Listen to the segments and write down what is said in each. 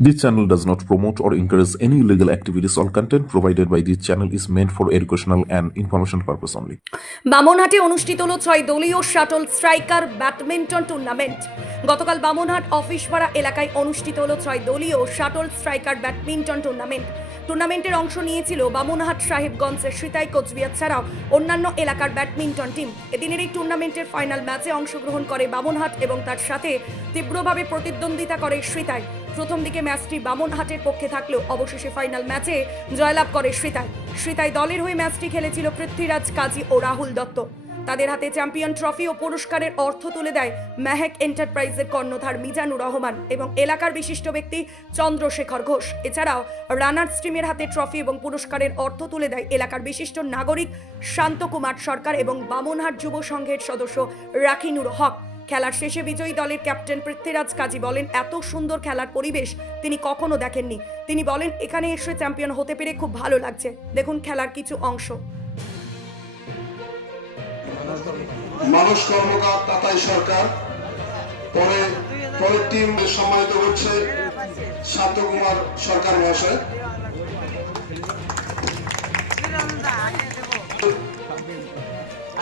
This channel does not promote or encourage any illegal activities. All content provided by this channel is meant for educational and information purpose only. বামনহাটে অনুষ্ঠিত হল ছয় দলীয় shuttle striker badminton tournament গতকাল বামনহাট অফিসপাড়া এলাকায় অনুষ্ঠিত হল ছয় দলীয় শাটল স্ট্রাইকার ব্যাডমিন্টন টুর্নামেন্ট টুর্নামেন্টের অংশ নিয়েছিল বামনহাট সাহেবগঞ্জের সিতাই কোচবিহার ছাড়াও অন্যান্য এলাকার ব্যাডমিন্টন টিম এদিনের এই টুর্নামেন্টের ফাইনাল ম্যাচে অংশগ্রহণ করে বামনহাট এবং তার সাথে তীব্রভাবে প্রতিদ্বন্দ্বিতা করে শ্রীতাই প্রথম দিকে ম্যাচটি বামনহাটের পক্ষে থাকলেও অবশেষে ফাইনাল ম্যাচে জয়লাভ করে শ্রীতাই। শ্রীতাই দলের হয়ে ম্যাচটি খেলেছিল পৃথ্বীরাজ, কাজী ও রাহুল দত্ত। তাদের হাতে চ্যাম্পিয়ন ট্রফি ও পুরস্কারের অর্থ তুলে দেয় মেহেক এন্টারপ্রাইজের কর্ণধার মিজানুর রহমান এবং এলাকার বিশিষ্ট ব্যক্তি চন্দ্রশেখর ঘোষ। এছাড়াও রানার্স টিমের হাতে ট্রফি এবং পুরস্কারের অর্থ তুলে দেয় এলাকার বিশিষ্ট নাগরিক শান্তকুমার সরকার এবং বামনহাট যুব সংঘের সদস্য রাখিনুর হক। খেলার শেষে বিজয়ী দলের ক্যাপ্টেন পৃথ্বীরাজ কাজী বলেন, এত সুন্দর খেলার পরিবেশ তিনি কখনো দেখেননি। তিনি বলেন, এখানে এসে চ্যাম্পিয়ন হতে পেরে খুব ভালো লাগছে। দেখুন খেলার কিছু অংশ। মানুষ কর্মকার তাতাই সরকার। পরে পরের টিম সম্মানিত হচ্ছে শান্তকুমার সরকার মহাশয়।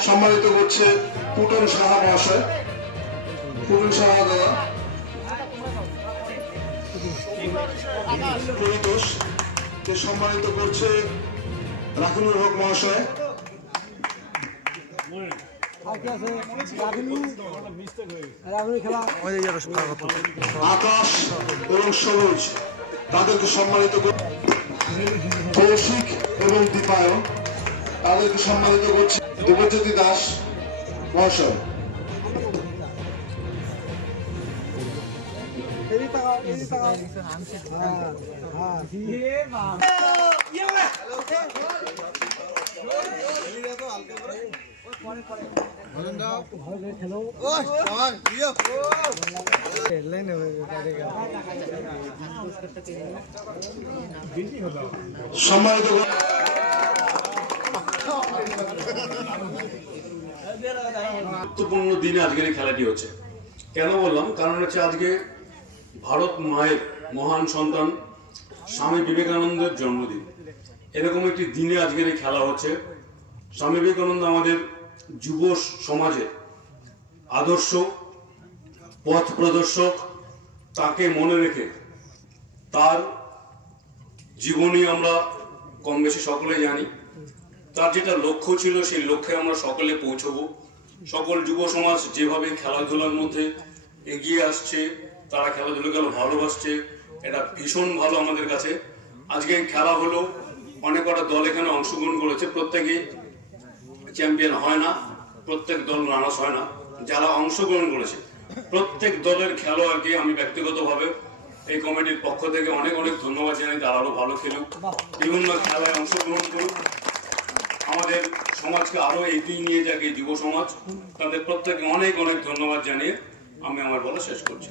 সম্মানিত হচ্ছে পুটন সাহা মহাশয়। পুটন সাহা দাদা কে সম্মানিত করছে রাখিনুর হক মহাশয়। আকাশ এবং সবুজ, তাদেরকে সম্মানিত কৌশিক এবং দীপায়ন, তাদেরকে সম্মানিত করছে দেবজ্যোতি দাস মহাশয়। সম্মানিত গুরুত্বপূর্ণ দিনে আজকের খেলাটি হচ্ছে। কেন বললাম? কারণ হচ্ছে আজকে ভারত মায়ের মহান সন্তান, স্বামী বিবেকানন্দের জন্মদিন। এরকম একটি দিনে আজকের এই খেলা হচ্ছে। স্বামী বিবেকানন্দ আমাদের যুব সমাজে আদর্শ, পথ প্রদর্শক। তাকে মনে রেখে তার জীবনী আমরা কম বেশি সকলে জানি। তার যেটা লক্ষ্য ছিল সেই লক্ষ্যে আমরা সকলে পৌঁছবো। সকল যুব সমাজ যেভাবে খেলাধুলার মধ্যে এগিয়ে আসছে তারা খেলাধুলাকে ভালোবাসছে? এটা ভীষণ ভালো আমাদের কাছে। আজকে খেলা হলো, অনেক কটা দল এখানে অংশগ্রহণ করেছে প্রত্যেকে চ্যাম্পিয়ন হয় না, প্রত্যেক দল রানার্স হয় না, যারা অংশগ্রহণ করেছে। প্রত্যেক দলের খেলোয়াড়কে আমি ব্যক্তিগতভাবে এই কমিটির পক্ষ থেকে অনেক অনেক ধন্যবাদ জানাই, তারা আরও ভালো খেলুক। বিভিন্ন খেলায় অংশগ্রহণ করুক। আমাদের সমাজকে আরও এগিয়ে নিয়ে যাক এই যুব সমাজ। তাদের প্রত্যেকে অনেক অনেক ধন্যবাদ জানিয়ে আমি আমার বলা শেষ করছি।